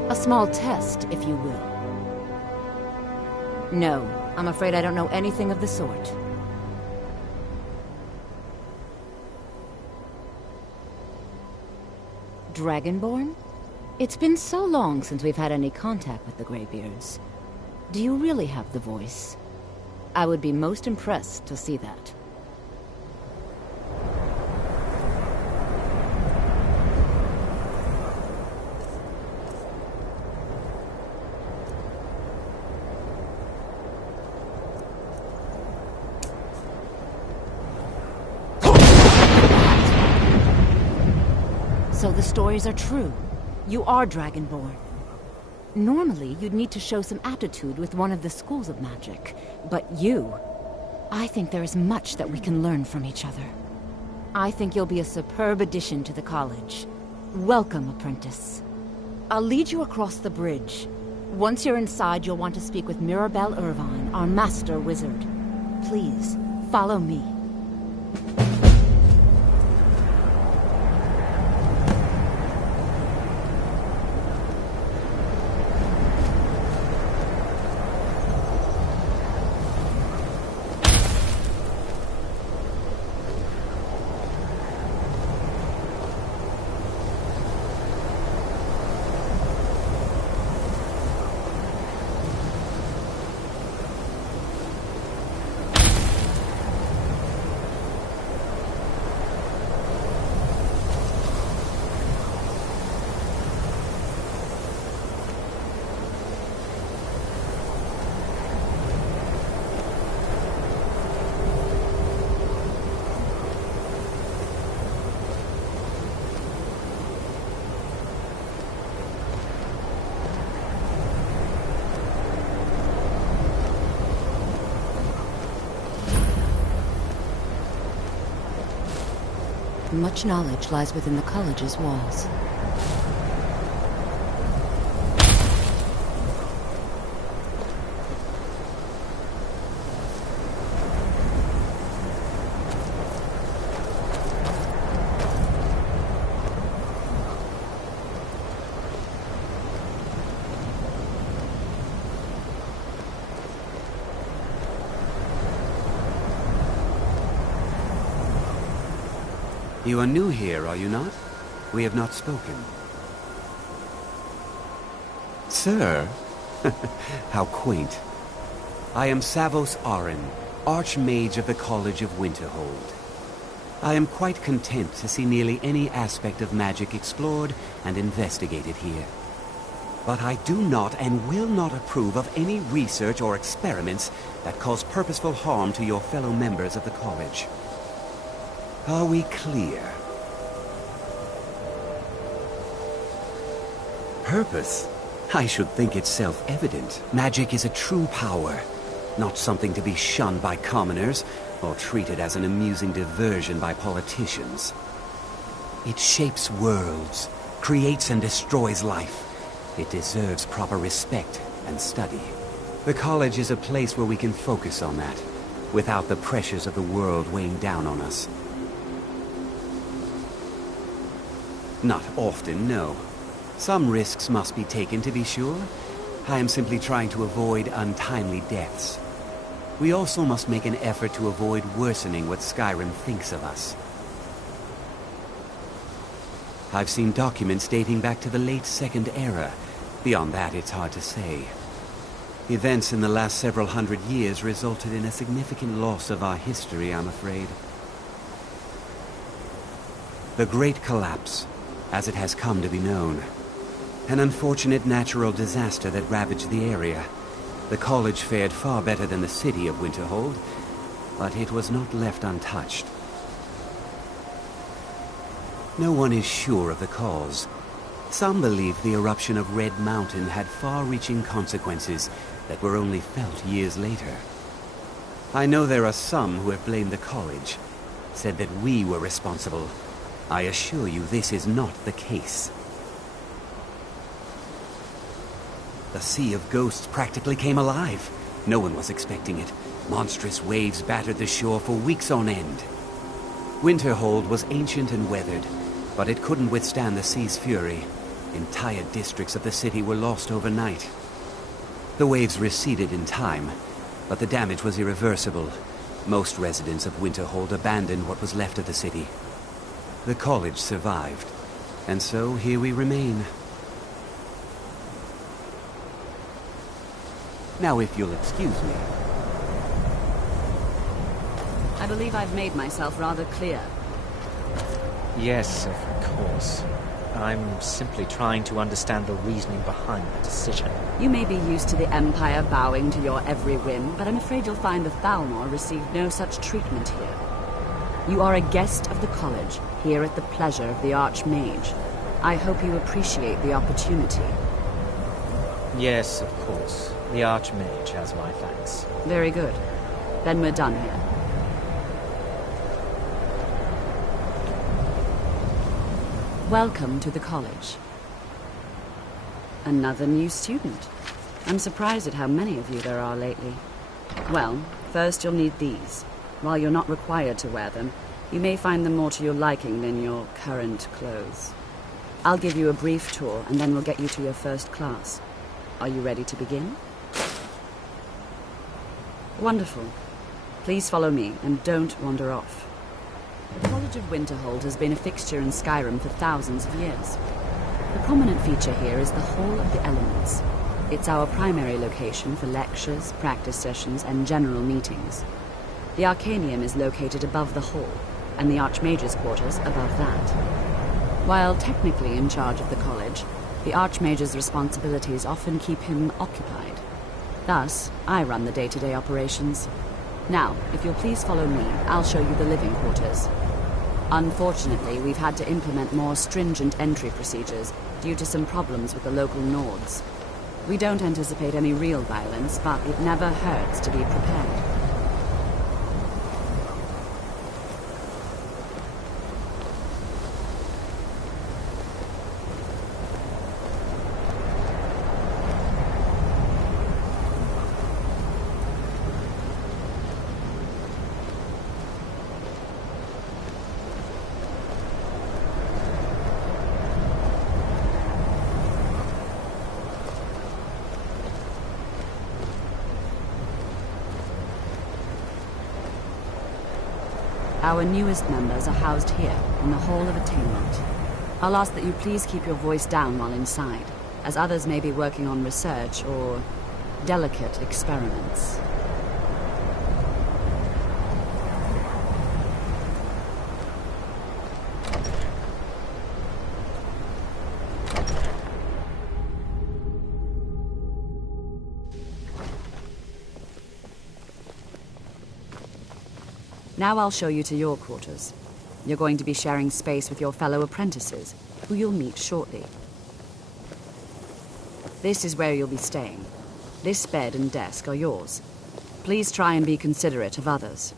A small test, if you will. No, I'm afraid I don't know anything of the sort. Dragonborn? It's been so long since we've had any contact with the Greybeards. Do you really have the voice? I would be most impressed to see that. So the stories are true. You are Dragonborn. Normally, you'd need to show some aptitude with one of the schools of magic. But you... I think there is much that we can learn from each other. I think you'll be a superb addition to the college. Welcome, apprentice. I'll lead you across the bridge. Once you're inside, you'll want to speak with Mirabelle Irvine, our master wizard. Please, follow me. Much knowledge lies within the college's walls. You are new here, are you not? We have not spoken. Sir? How quaint. I am Savos Arin, Archmage of the College of Winterhold. I am quite content to see nearly any aspect of magic explored and investigated here. But I do not and will not approve of any research or experiments that cause purposeful harm to your fellow members of the college. Are we clear? Purpose? I should think it's self-evident. Magic is a true power, not something to be shunned by commoners or treated as an amusing diversion by politicians. It shapes worlds, creates and destroys life. It deserves proper respect and study. The college is a place where we can focus on that, without the pressures of the world weighing down on us. Not often, no. Some risks must be taken, to be sure. I am simply trying to avoid untimely deaths. We also must make an effort to avoid worsening what Skyrim thinks of us. I've seen documents dating back to the late Second Era. Beyond that, it's hard to say. Events in the last several hundred years resulted in a significant loss of our history, I'm afraid. The Great Collapse, as it has come to be known. An unfortunate natural disaster that ravaged the area. The college fared far better than the city of Winterhold, but it was not left untouched. No one is sure of the cause. Some believe the eruption of Red Mountain had far-reaching consequences that were only felt years later. I know there are some who have blamed the college, said that we were responsible. I assure you this is not the case. The Sea of Ghosts practically came alive. No one was expecting it. Monstrous waves battered the shore for weeks on end. Winterhold was ancient and weathered, but it couldn't withstand the sea's fury. Entire districts of the city were lost overnight. The waves receded in time, but the damage was irreversible. Most residents of Winterhold abandoned what was left of the city. The college survived, and so here we remain. Now, if you'll excuse me. I believe I've made myself rather clear. Yes, of course. I'm simply trying to understand the reasoning behind the decision. You may be used to the Empire bowing to your every whim, but I'm afraid you'll find the Thalmor received no such treatment here. You are a guest of the college, here at the pleasure of the Archmage. I hope you appreciate the opportunity. Yes, of course. The Archmage has my thanks. Very good. Then we're done here. Welcome to the college. Another new student. I'm surprised at how many of you there are lately. Well, first you'll need these. While you're not required to wear them, you may find them more to your liking than your current clothes. I'll give you a brief tour, and then we'll get you to your first class. Are you ready to begin? Wonderful. Please follow me, and don't wander off. The College of Winterhold has been a fixture in Skyrim for thousands of years. The prominent feature here is the Hall of the Elements. It's our primary location for lectures, practice sessions, and general meetings. The Arcanium is located above the hall, and the Archmage's quarters above that. While technically in charge of the college, the Archmage's responsibilities often keep him occupied. Thus, I run the day-to-day operations. Now, if you'll please follow me, I'll show you the living quarters. Unfortunately, we've had to implement more stringent entry procedures due to some problems with the local Nords. We don't anticipate any real violence, but it never hurts to be prepared. Our newest members are housed here, in the Hall of Attainment. I'll ask that you please keep your voice down while inside, as others may be working on research or delicate experiments. Now I'll show you to your quarters. You're going to be sharing space with your fellow apprentices, who you'll meet shortly. This is where you'll be staying. This bed and desk are yours. Please try and be considerate of others.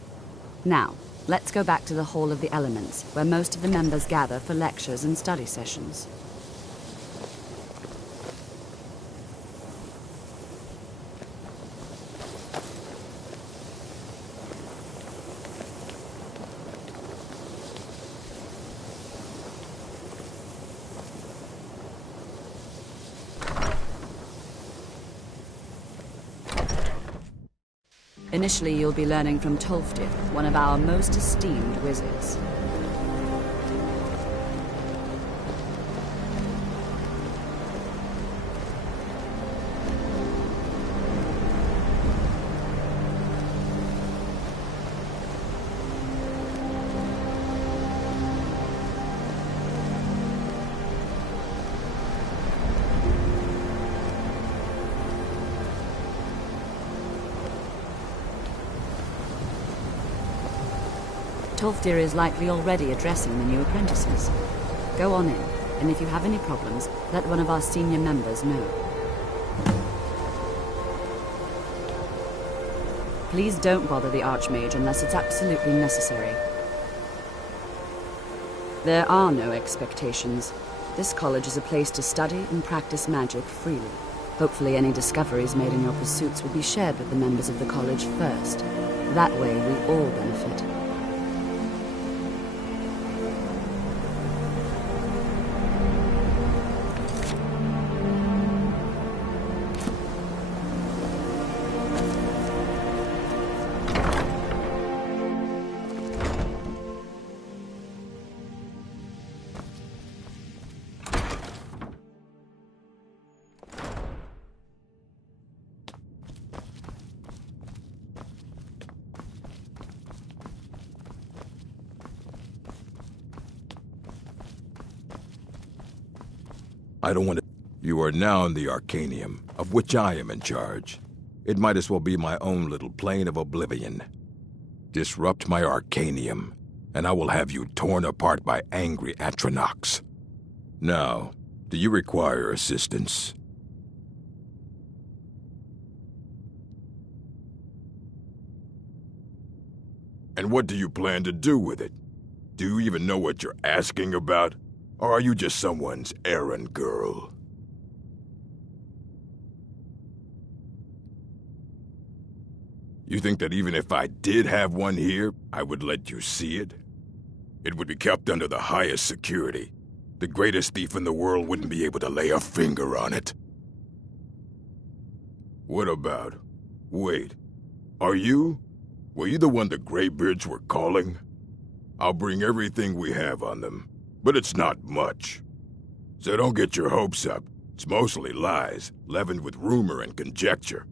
Now, let's go back to the Hall of the Elements, where most of the members gather for lectures and study sessions. Initially, you'll be learning from Tolfdir, one of our most esteemed wizards. Tolfdir is likely already addressing the new apprentices. Go on in, and if you have any problems, let one of our senior members know. Please don't bother the Archmage unless it's absolutely necessary. There are no expectations. This college is a place to study and practice magic freely. Hopefully any discoveries made in your pursuits will be shared with the members of the college first. That way we all benefit. I don't want to... You are now in the Arcanium, of which I am in charge. It might as well be my own little plane of oblivion. Disrupt my Arcanium, and I will have you torn apart by angry Atronachs. Now, do you require assistance? And what do you plan to do with it? Do you even know what you're asking about? Or are you just someone's errand girl? You think that even if I did have one here, I would let you see it? It would be kept under the highest security. The greatest thief in the world wouldn't be able to lay a finger on it. What about... Wait. Are you? Were you the one the Greybeards were calling? I'll bring everything we have on them, but it's not much. So don't get your hopes up. It's mostly lies, leavened with rumor and conjecture.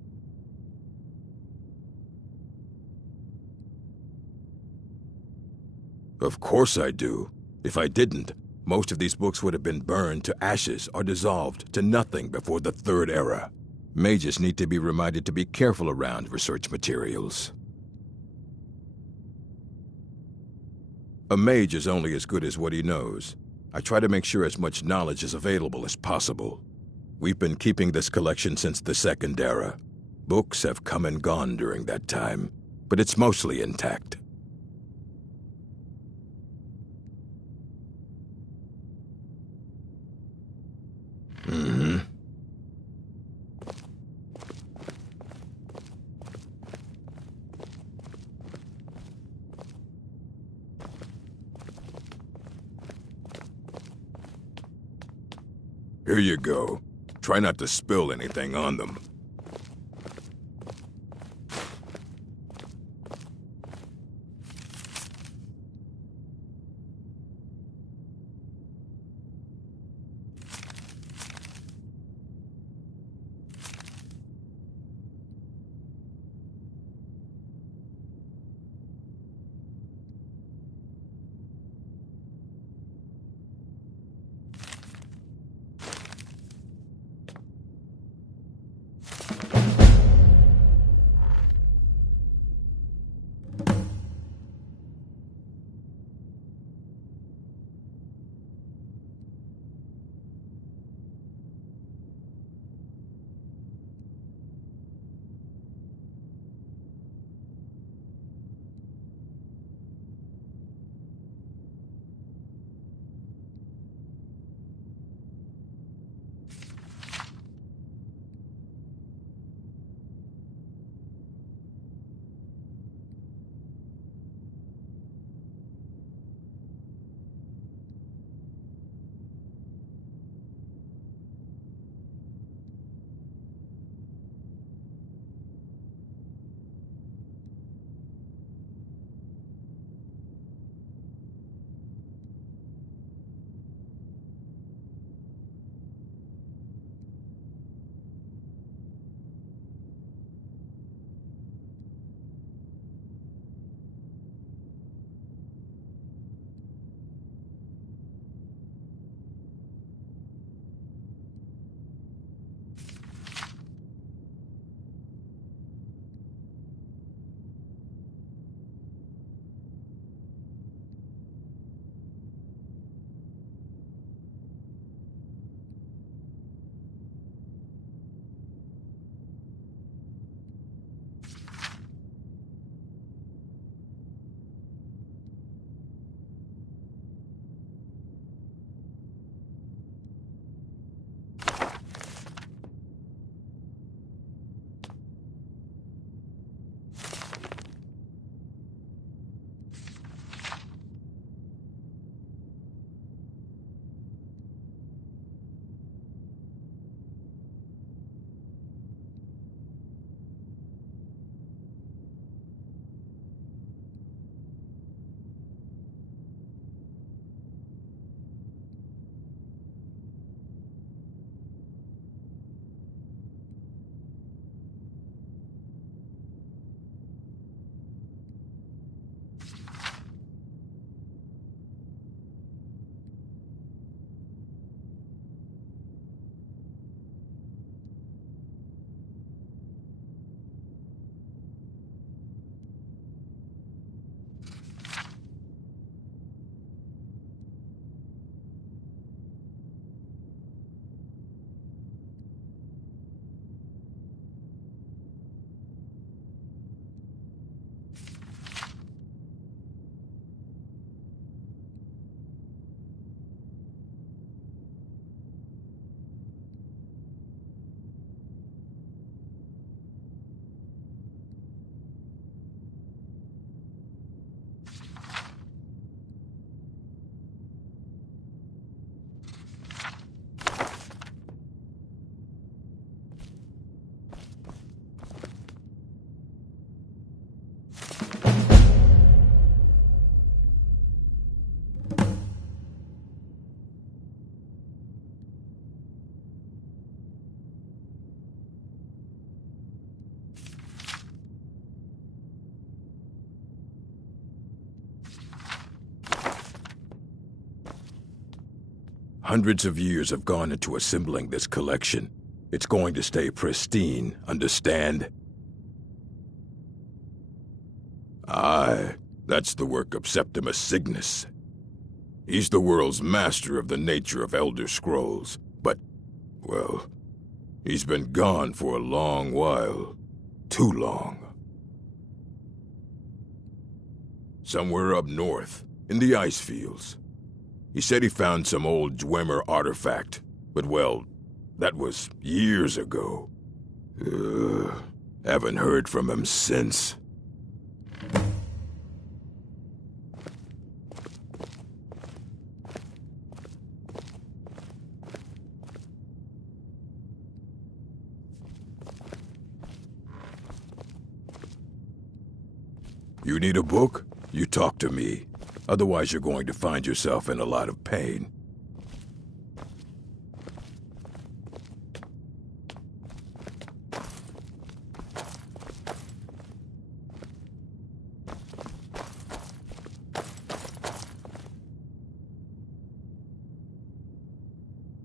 Of course I do. If I didn't, most of these books would have been burned to ashes or dissolved to nothing before the Third Era. Mages need to be reminded to be careful around research materials. A mage is only as good as what he knows. I try to make sure as much knowledge is available as possible. We've been keeping this collection since the Second Era. Books have come and gone during that time, but it's mostly intact. Mm-hmm. Here you go. Try not to spill anything on them. Hundreds of years have gone into assembling this collection. It's going to stay pristine, understand? Aye, that's the work of Septimus Cygnus. He's the world's master of the nature of Elder Scrolls, but, well, he's been gone for a long while. Too long. Somewhere up north, in the ice fields. He said he found some old Dwemer artifact, but well, that was years ago. Haven't heard from him since. You need a book? You talk to me. Otherwise you're going to find yourself in a lot of pain.